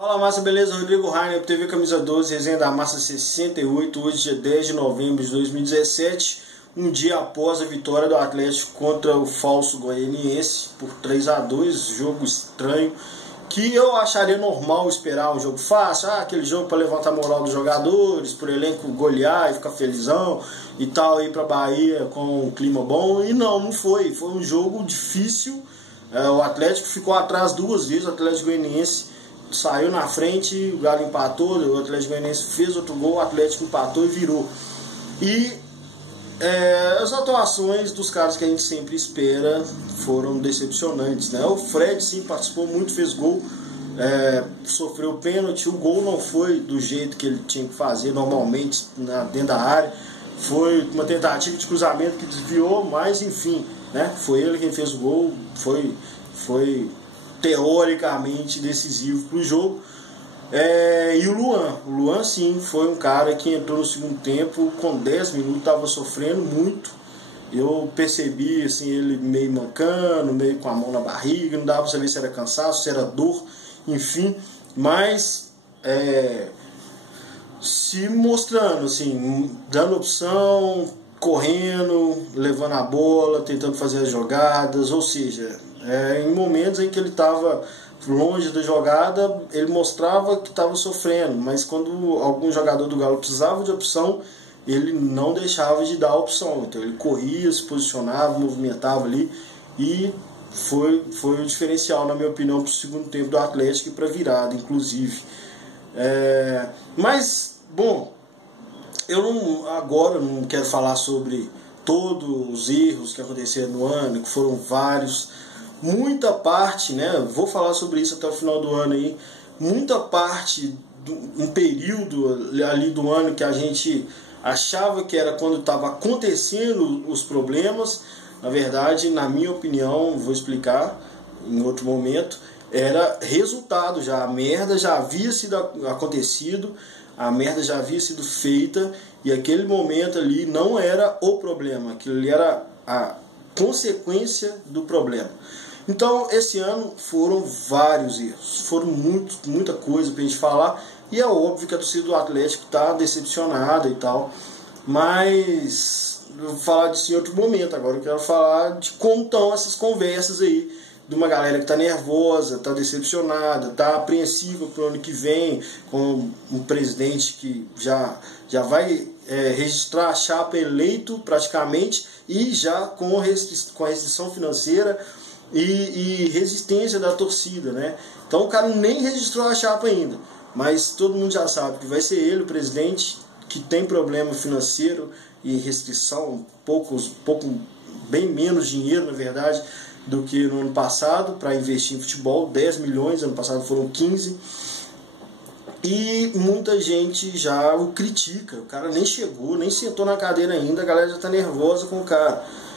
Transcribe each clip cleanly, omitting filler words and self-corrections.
Fala massa, beleza? Rodrigo Rainer, TV Camisa 12, resenha da Massa 68, hoje dia 10 de novembro de 2017, um dia após a vitória do Atlético contra o falso Goianiense por 3-2, jogo estranho, que eu acharia normal esperar um jogo fácil, aquele jogo para levantar a moral dos jogadores, por elenco golear e ficar felizão e tal, ir para Bahia com um clima bom, e não foi um jogo difícil. O Atlético ficou atrás duas vezes, o Atlético Goianiense saiu na frente, o Galo empatou, o Atlético Goianiense fez outro gol, o Atlético empatou e virou. E as atuações dos caras que a gente sempre espera foram decepcionantes, né? O Fred sim participou muito, fez gol, sofreu pênalti, o gol não foi do jeito que ele tinha que fazer normalmente dentro da área, foi uma tentativa de cruzamento que desviou, mas enfim, né? Foi ele quem fez o gol, foi teoricamente decisivo para o jogo. E o Luan sim foi um cara que entrou no segundo tempo, com 10 minutos estava sofrendo muito. Eu percebi assim, ele meio mancando, meio com a mão na barriga, não dava para saber se era cansaço, se era dor, enfim, mas se mostrando assim, dando opção, correndo, levando a bola, tentando fazer as jogadas, ou seja, em momentos em que ele estava longe da jogada, ele mostrava que estava sofrendo, mas quando algum jogador do Galo precisava de opção, ele não deixava de dar a opção. Então ele corria, se posicionava, movimentava ali, e foi o diferencial, na minha opinião, para o segundo tempo do Atlético e para a virada, inclusive. Mas, bom, eu agora não quero falar sobre todos os erros que aconteceram no ano, que foram vários. Muita parte, né, vou falar sobre isso até o final do ano aí, muita parte, um período ali do ano que a gente achava que era quando estava acontecendo os problemas, na verdade, na minha opinião, vou explicar em outro momento, era resultado já, a merda já havia sido acontecido, a merda já havia sido feita, e aquele momento ali não era o problema, aquilo ali era a consequência do problema. Então, esse ano foram vários erros, foram muita coisa pra gente falar, e é óbvio que a torcida do Atlético está decepcionada e tal, mas eu vou falar disso em outro momento. Agora eu quero falar de como estão essas conversas aí, de uma galera que está nervosa, está decepcionada, está apreensiva para o ano que vem, com um presidente que já vai registrar a chapa eleito praticamente, e já com a restrição financeira e resistência da torcida, né? Então o cara nem registrou a chapa ainda, mas todo mundo já sabe que vai ser ele o presidente, que tem problema financeiro e restrição, bem menos dinheiro, na verdade, do que no ano passado para investir em futebol, 10 milhões, ano passado foram 15, e muita gente já o critica. O cara nem chegou, nem sentou na cadeira ainda, a galera já está nervosa com o cara.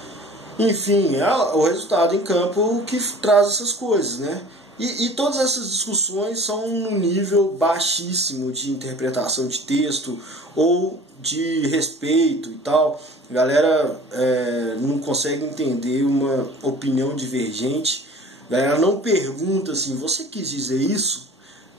Enfim, é o resultado em campo que traz essas coisas, né? E todas essas discussões são num nível baixíssimo de interpretação de texto ou de respeito e tal. A galera não consegue entender uma opinião divergente. A galera não pergunta assim, você quis dizer isso?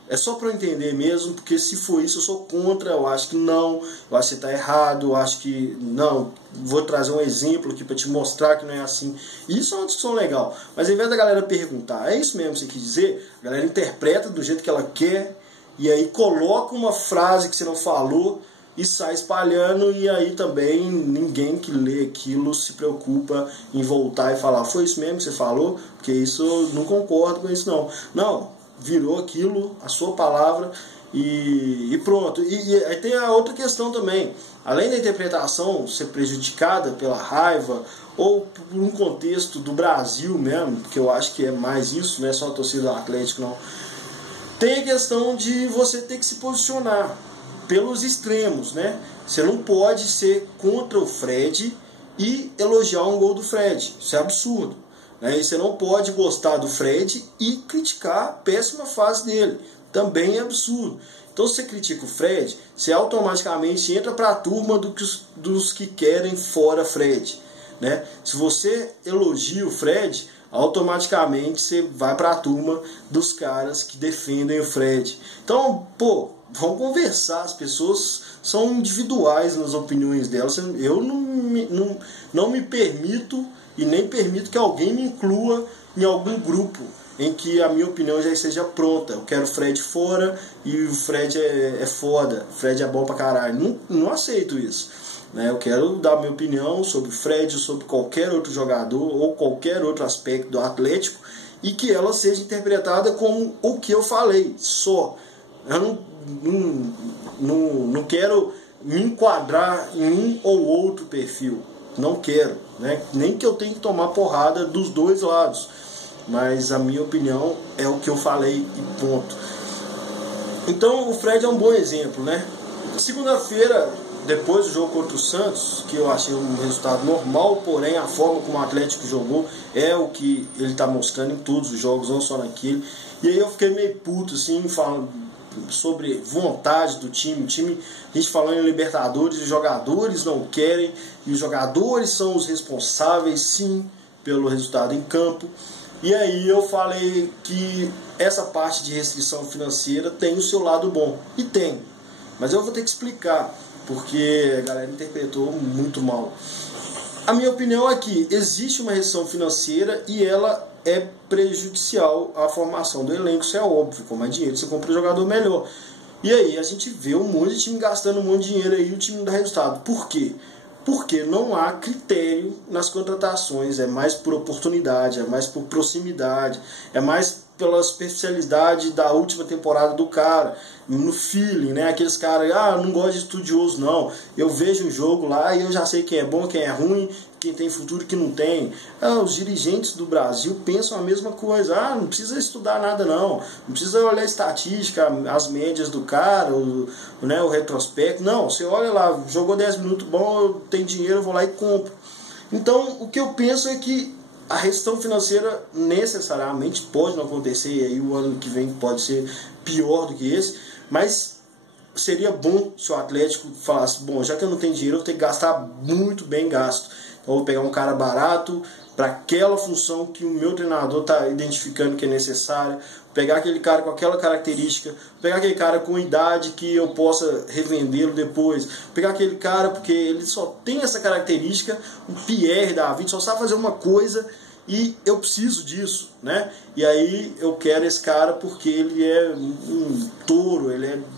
É só para eu entender mesmo, porque se for isso eu sou contra, eu acho que não, eu acho que você está errado, eu acho que não, vou trazer um exemplo aqui para te mostrar que não é assim. Isso é uma discussão legal, mas ao invés da galera perguntar, é isso mesmo que você quis dizer? A galera interpreta do jeito que ela quer, e aí coloca uma frase que você não falou e sai espalhando, e aí também ninguém que lê aquilo se preocupa em voltar e falar, foi isso mesmo que você falou? Porque isso eu não concordo com isso não. Não. Virou aquilo, a sua palavra, e pronto. E aí tem a outra questão também. Além da interpretação ser prejudicada pela raiva, ou por um contexto do Brasil mesmo, que eu acho que é mais isso, não é só a torcida do Atlético não, tem a questão de você ter que se posicionar pelos extremos, né? Você não pode ser contra o Fred e elogiar um gol do Fred, isso é absurdo. E você não pode gostar do Fred e criticar a péssima fase dele. Também é absurdo. Então, se você critica o Fred, você automaticamente entra para a turma dos que querem fora Fred, né? Se você elogia o Fred, automaticamente você vai para a turma dos caras que defendem o Fred. Então, pô, vamos conversar, as pessoas são individuais nas opiniões delas. Eu não me permito e nem permito que alguém me inclua em algum grupo em que a minha opinião já esteja pronta. Eu quero o Fred fora e o Fred é foda, o Fred é bom pra caralho. Não aceito isso. Eu quero dar minha opinião sobre o Fred, sobre qualquer outro jogador ou qualquer outro aspecto do Atlético e que ela seja interpretada como o que eu falei, só. Eu não quero me enquadrar em um ou outro perfil. Não quero, né? Nem que eu tenha que tomar porrada dos dois lados. Mas a minha opinião é o que eu falei e ponto. Então o Fred é um bom exemplo, né? Segunda-feira, depois do jogo contra o Santos, que eu achei um resultado normal, porém a forma como o Atlético jogou é o que ele está mostrando em todos os jogos, não só naquele. E aí eu fiquei meio puto, assim, falando sobre vontade do time. O time, a gente falando em Libertadores, os jogadores não querem, e os jogadores são os responsáveis, sim, pelo resultado em campo. E aí eu falei que essa parte de restrição financeira tem o seu lado bom. E tem. Mas eu vou ter que explicar, porque a galera interpretou muito mal. A minha opinião é que existe uma restrição financeira e ela é prejudicial à formação do elenco, isso é óbvio. Com mais dinheiro você compra um jogador melhor. E aí a gente vê um monte de time gastando um monte de dinheiro aí e o time não dá resultado. Por quê? Porque não há critério nas contratações, é mais por oportunidade, é mais por proximidade, é mais pela especialidade da última temporada do cara, no feeling, né? Aqueles caras, não gosto de estudioso não, eu vejo um jogo lá e eu já sei quem é bom, quem é ruim, quem tem futuro e quem não tem. Os dirigentes do Brasil pensam a mesma coisa, não precisa estudar nada não precisa olhar a estatística, as médias do cara, o retrospecto, não, você olha lá, jogou 10 minutos bom, eu tenho dinheiro, eu vou lá e compro. Então o que eu penso é que a restrição financeira necessariamente pode não acontecer, e aí o ano que vem pode ser pior do que esse, mas seria bom se o Atlético falasse, bom, já que eu não tenho dinheiro, eu vou ter que gastar muito bem gasto. Então eu vou pegar um cara barato para aquela função que o meu treinador está identificando que é necessária, pegar aquele cara com aquela característica, pegar aquele cara com idade que eu possa revendê-lo depois, pegar aquele cara porque ele só tem essa característica, o Pierre David só sabe fazer uma coisa e eu preciso disso, né? E aí eu quero esse cara porque ele é um touro,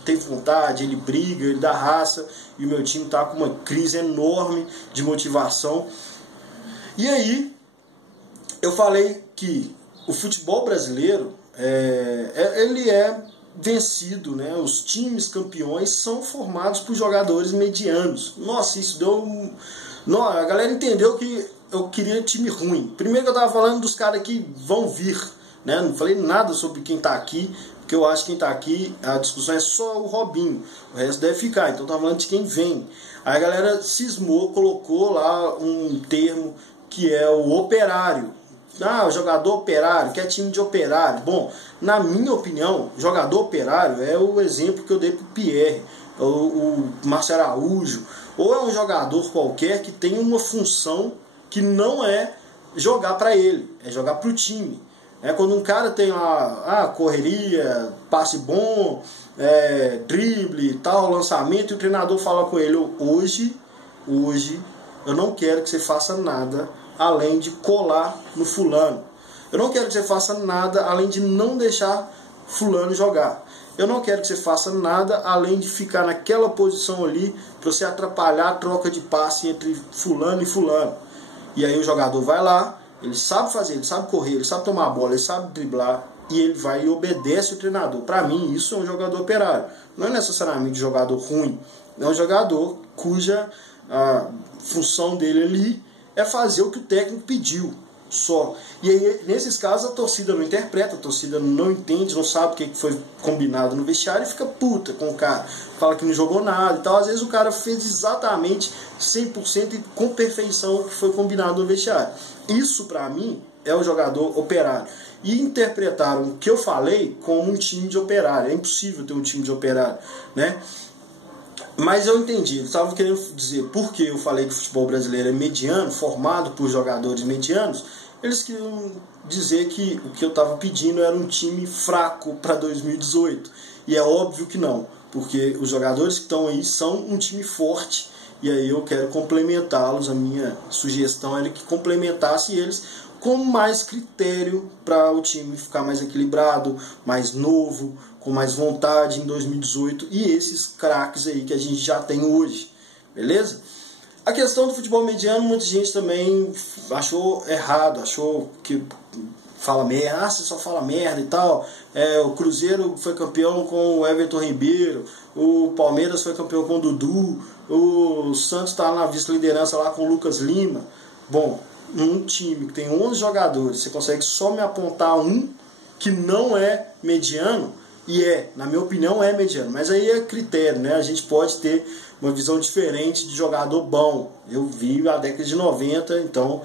tem vontade, ele briga, ele dá raça, e o meu time está com uma crise enorme de motivação. E aí eu falei que o futebol brasileiro ele é vencido, né? Os times campeões são formados por jogadores medianos. Nossa, isso deu a galera entendeu que eu queria time ruim. Primeiro que eu tava falando dos caras que vão vir, né? Não falei nada sobre quem tá aqui, porque eu acho que quem tá aqui, a discussão é só o Robinho, o resto deve ficar, então eu tava falando de quem vem. Aí a galera cismou, colocou lá um termo que é o operário. O jogador operário, que é time de operário. Bom, na minha opinião, jogador operário é o exemplo que eu dei pro Pierre, o Márcio Araújo, ou é um jogador qualquer que tem uma função que não é jogar para ele, é jogar para o time. Quando um cara tem correria, passe bom, drible, tal, lançamento, e o treinador fala com ele, hoje eu não quero que você faça nada além de colar no fulano. Eu não quero que você faça nada além de não deixar fulano jogar. Eu não quero que você faça nada além de ficar naquela posição ali para você atrapalhar a troca de passe entre fulano e fulano. E aí o jogador vai lá, ele sabe fazer, ele sabe correr, ele sabe tomar a bola, ele sabe driblar, e ele vai e obedece o treinador. Para mim, isso é um jogador operário. Não é necessariamente um jogador ruim, é um jogador cuja a função dele ali é fazer o que o técnico pediu, só. E aí, nesses casos, a torcida não interpreta, a torcida não entende, não sabe o que foi combinado no vestiário e fica puta com o cara. Fala que não jogou nada e tal. Às vezes o cara fez exatamente 100% e com perfeição o que foi combinado no vestiário. Isso, pra mim, é o jogador operário. E interpretaram o que eu falei como um time de operário. É impossível ter um time de operário, né? Mas eu entendi, eu estava querendo dizer por que eu falei que o futebol brasileiro é mediano, formado por jogadores medianos, eles queriam dizer que o que eu estava pedindo era um time fraco para 2018. E é óbvio que não, porque os jogadores que estão aí são um time forte, e aí eu quero complementá-los. A minha sugestão era que complementasse eles com mais critério para o time ficar mais equilibrado, mais novo, com mais vontade em 2018, e esses craques aí que a gente já tem hoje, beleza? A questão do futebol mediano, muita gente também achou errado, achou que fala merda, você só fala merda e tal. O Cruzeiro foi campeão com o Everton Ribeiro, o Palmeiras foi campeão com o Dudu, o Santos está na vice-liderança lá com o Lucas Lima. Bom, um time que tem 11 jogadores, você consegue só me apontar um que não é mediano, e na minha opinião, é mediano. Mas aí é critério, né? A gente pode ter uma visão diferente de jogador bom. Eu vi a década de 90, então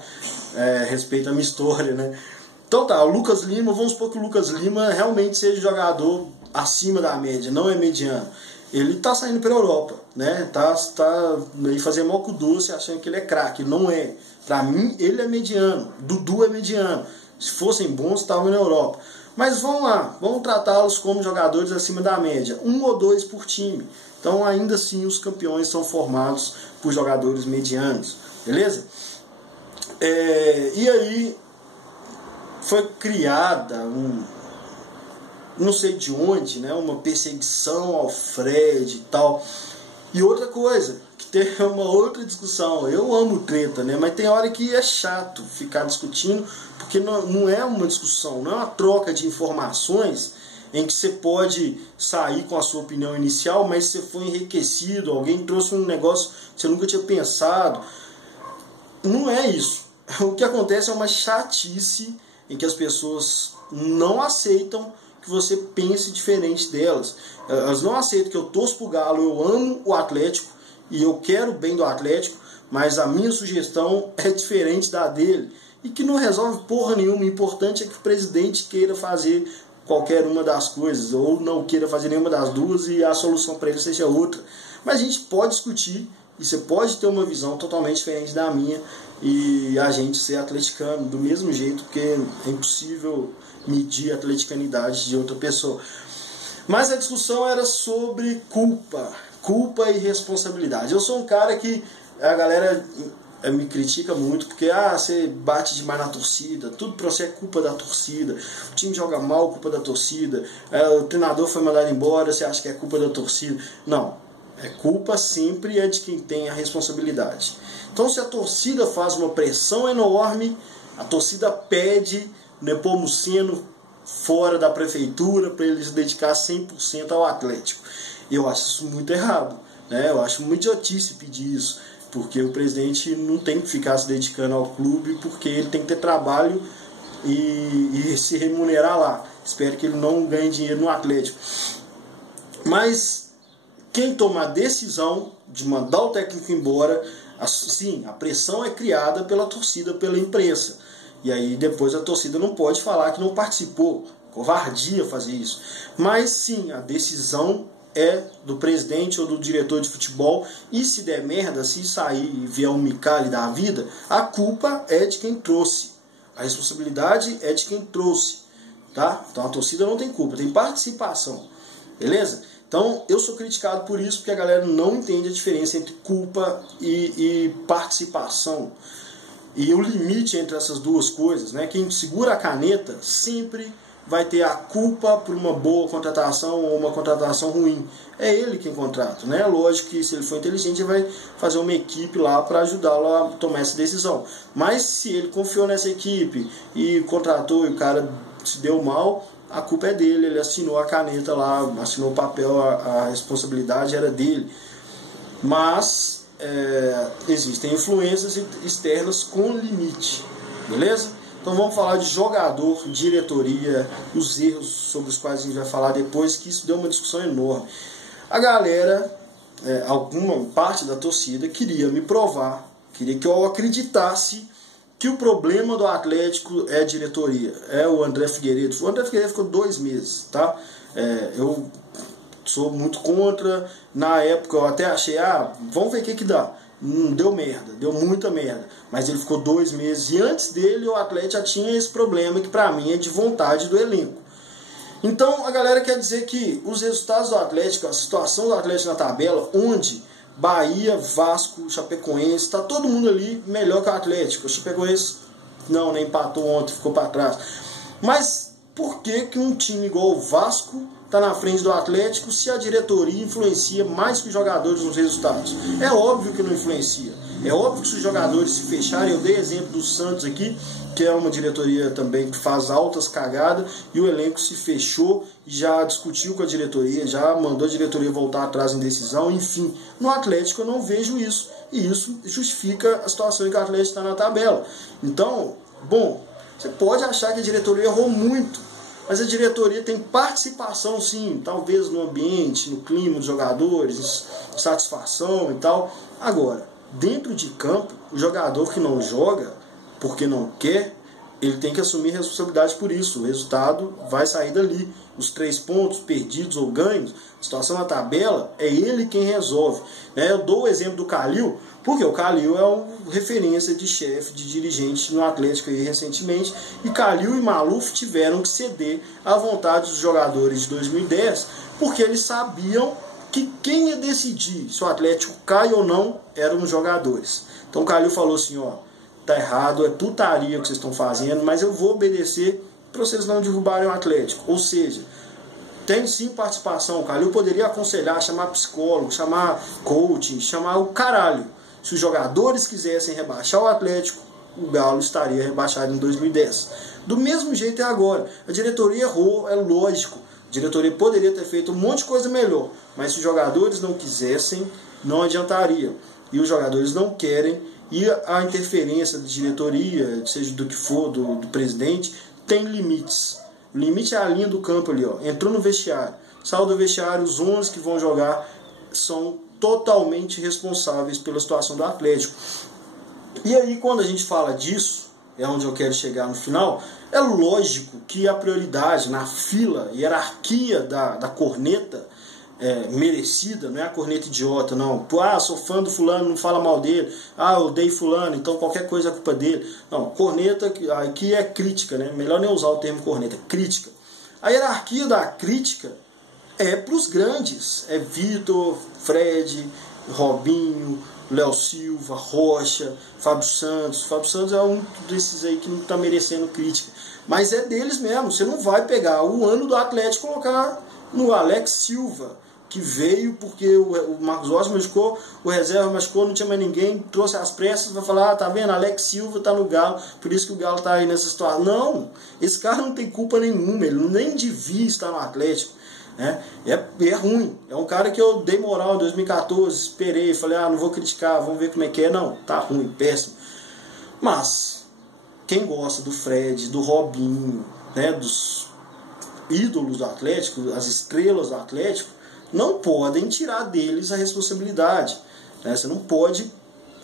respeita a minha história, né? Então tá, o Lucas Lima, vamos supor que o Lucas Lima realmente seja jogador acima da média, não é mediano. Ele tá saindo para a Europa, né? Tá aí fazendo mal com o doce, achando que ele é craque. Não é. Para mim, ele é mediano. Dudu é mediano. Se fossem bons, estavam na Europa. Mas vamos lá, vamos tratá-los como jogadores acima da média. 1 ou 2 por time. Então, ainda assim, os campeões são formados por jogadores medianos. Beleza? E aí, foi criada não sei de onde, né, uma perseguição ao Fred e tal. E outra coisa, que tem uma outra discussão. Eu amo treta, né, mas tem hora que é chato ficar discutindo, porque não é uma discussão, não é uma troca de informações em que você pode sair com a sua opinião inicial, mas você foi enriquecido, alguém trouxe um negócio que você nunca tinha pensado. Não é isso. O que acontece é uma chatice em que as pessoas não aceitam que você pense diferente delas. Elas não aceitam que eu torço pro Galo, eu amo o Atlético e eu quero o bem do Atlético, mas a minha sugestão é diferente da dele e que não resolve porra nenhuma. O importante é que o presidente queira fazer qualquer uma das coisas ou não queira fazer nenhuma das duas e a solução para ele seja outra. Mas a gente pode discutir e você pode ter uma visão totalmente diferente da minha e a gente ser atleticano do mesmo jeito, porque é impossível medir a atleticanidade de outra pessoa. Mas a discussão era sobre culpa e responsabilidade. Eu sou um cara que a galera me critica muito, porque você bate demais na torcida, tudo pra você é culpa da torcida, o time joga mal, culpa da torcida, o treinador foi mandado embora, você acha que é culpa da torcida. Não, culpa sempre é de quem tem a responsabilidade. Então, se a torcida faz uma pressão enorme, a torcida pede Nepomuceno fora da prefeitura para ele se dedicar 100% ao Atlético. Eu acho isso muito errado, né? Eu acho uma idiotice pedir isso, porque o presidente não tem que ficar se dedicando ao clube, porque ele tem que ter trabalho e se remunerar lá. Espero que ele não ganhe dinheiro no Atlético. Mas quem toma a decisão de mandar o técnico embora, sim, a pressão é criada pela torcida, pela imprensa. E aí depois a torcida não pode falar que não participou. Covardia fazer isso. Mas sim, a decisão é do presidente ou do diretor de futebol. E se der merda, se sair e vier um Micali da vida, a culpa é de quem trouxe. A responsabilidade é de quem trouxe. Tá? Então a torcida não tem culpa, tem participação. Beleza? Então eu sou criticado por isso, porque a galera não entende a diferença entre culpa e participação. E o limite entre essas duas coisas, né? Quem segura a caneta sempre vai ter a culpa por uma boa contratação ou uma contratação ruim. É ele quem contrata, né? Lógico que se ele for inteligente, ele vai fazer uma equipe lá para ajudá-lo a tomar essa decisão. Mas se ele confiou nessa equipe e contratou e o cara se deu mal, a culpa é dele. Ele assinou a caneta lá, assinou o papel, a responsabilidade era dele. Mas existem influências externas com limite, beleza? Então vamos falar de jogador, diretoria, os erros sobre os quais a gente vai falar depois, que isso deu uma discussão enorme. A galera, alguma parte da torcida queria me provar, queria que eu acreditasse que o problema do Atlético é a diretoria, é o André Figueiredo. O André Figueiredo ficou 2 meses, tá? Eu sou muito contra. Na época eu até achei, vamos ver o que dá. deu merda, deu muita merda. Mas ele ficou 2 meses e antes dele o Atlético já tinha esse problema que pra mim é de vontade do elenco. Então a galera quer dizer que os resultados do Atlético, a situação do Atlético na tabela, onde Bahia, Vasco, Chapecoense, tá todo mundo ali melhor que o Atlético. O Chapecoense não, nem empatou ontem, ficou para trás. Mas por que um time igual o Vasco está na frente do Atlético se a diretoria influencia mais que os jogadores nos resultados? É óbvio que não influencia. É óbvio que se os jogadores se fecharem, eu dei exemplo do Santos aqui, que é uma diretoria também que faz altas cagadas, e o elenco se fechou, já discutiu com a diretoria, já mandou a diretoria voltar atrás em decisão, enfim. No Atlético eu não vejo isso, e isso justifica a situação em que o Atlético está na tabela. Então, bom, você pode achar que a diretoria errou muito, mas a diretoria tem participação sim, talvez no ambiente, no clima dos jogadores, satisfação e tal. Agora, dentro de campo, o jogador que não joga porque não quer, ele tem que assumir responsabilidade por isso. O resultado vai sair dali. Os 3 pontos perdidos ou ganhos, a situação na tabela, é ele quem resolve. Eu dou o exemplo do Calil, porque o Calil é uma referência de chefe, de dirigente no Atlético aí recentemente, e Calil e Maluf tiveram que ceder à vontade dos jogadores de 2010, porque eles sabiam que quem ia decidir se o Atlético cai ou não eram os jogadores. Então o Calil falou assim, ó, tá errado, é putaria o que vocês estão fazendo, mas eu vou obedecer para vocês não derrubarem o Atlético. Ou seja, tem sim participação. O Calil poderia aconselhar, chamar psicólogo, chamar coaching, chamar o caralho. Se os jogadores quisessem rebaixar o Atlético, o Galo estaria rebaixado em 2010. Do mesmo jeito é agora. A diretoria errou, é lógico. A diretoria poderia ter feito um monte de coisa melhor, mas se os jogadores não quisessem, não adiantaria. E os jogadores não querem, e a interferência da diretoria, seja do que for, do presidente, tem limites. O limite é a linha do campo ali, ó. Entrou no vestiário, saiu do vestiário, os 11 que vão jogar são totalmente responsáveis pela situação do Atlético. E aí, quando a gente fala disso, é onde eu quero chegar no final, é lógico que a prioridade na fila, hierarquia da corneta, merecida, não é a corneta idiota, não. Sou fã do fulano, não fala mal dele. Eu odeio fulano, então qualquer coisa é culpa dele. Não, corneta aqui é crítica, né? Melhor nem usar o termo corneta, crítica. A hierarquia da crítica é para os grandes. É Vitor, Fred, Robinho, Léo Silva, Rocha, Fábio Santos. Fábio Santos é um desses aí que não está merecendo crítica. Mas é deles mesmo. Você não vai pegar o ano do Atlético e colocar no Alex Silva, que veio porque o Marcos Rocha machucou, o reserva machucou, não tinha mais ninguém, trouxe as pressas, vai falar, tá vendo, Alex Silva tá no Galo, por isso que o Galo tá aí nessa situação. Não, esse cara não tem culpa nenhuma, ele nem devia estar no Atlético. É ruim, é um cara que eu dei moral em 2014, esperei, falei, não vou criticar, vamos ver como é que é. Não, tá ruim, péssimo. Mas, quem gosta do Fred, do Robinho, dos ídolos do Atlético, as estrelas do Atlético, não podem tirar deles a responsabilidade. Você não pode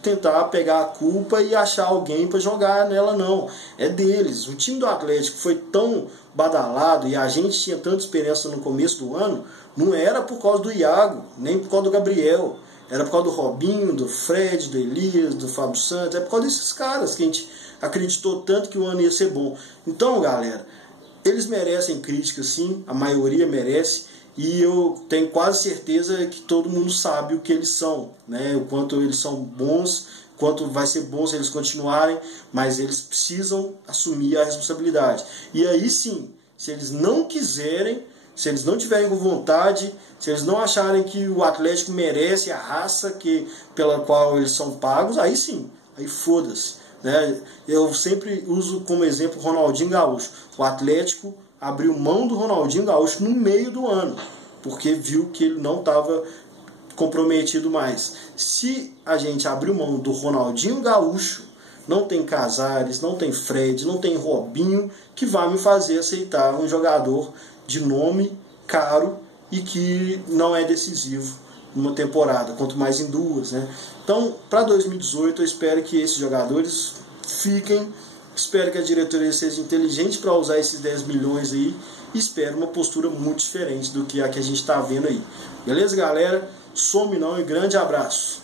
tentar pegar a culpa e achar alguém para jogar nela, não. É deles. O time do Atlético foi tão badalado e a gente tinha tanta experiência no começo do ano, não era por causa do Iago, nem por causa do Gabriel. Era por causa do Robinho, do Fred, do Elias, do Fábio Santos. É por causa desses caras que a gente acreditou tanto que o ano ia ser bom. Então, galera, eles merecem crítica, sim. A maioria merece. E eu tenho quase certeza que todo mundo sabe o que eles são, o quanto eles são bons, quanto vai ser bom se eles continuarem, mas eles precisam assumir a responsabilidade. E aí sim, se eles não quiserem, se eles não tiverem com vontade, se eles não acharem que o Atlético merece a raça pela qual eles são pagos, aí sim, aí foda-se. Eu sempre uso como exemplo o Ronaldinho Gaúcho. O Atlético abriu mão do Ronaldinho Gaúcho no meio do ano, porque viu que ele não estava comprometido mais. Se a gente abriu mão do Ronaldinho Gaúcho, não tem Casares, não tem Fred, não tem Robinho, que vai me fazer aceitar um jogador de nome caro e que não é decisivo numa temporada, quanto mais em 2. Então, para 2018, eu espero que esses jogadores fiquem. Espero que a diretoria seja inteligente para usar esses 10 milhões aí. E espero uma postura muito diferente do que a gente está vendo aí. Beleza, galera? Some não e grande abraço.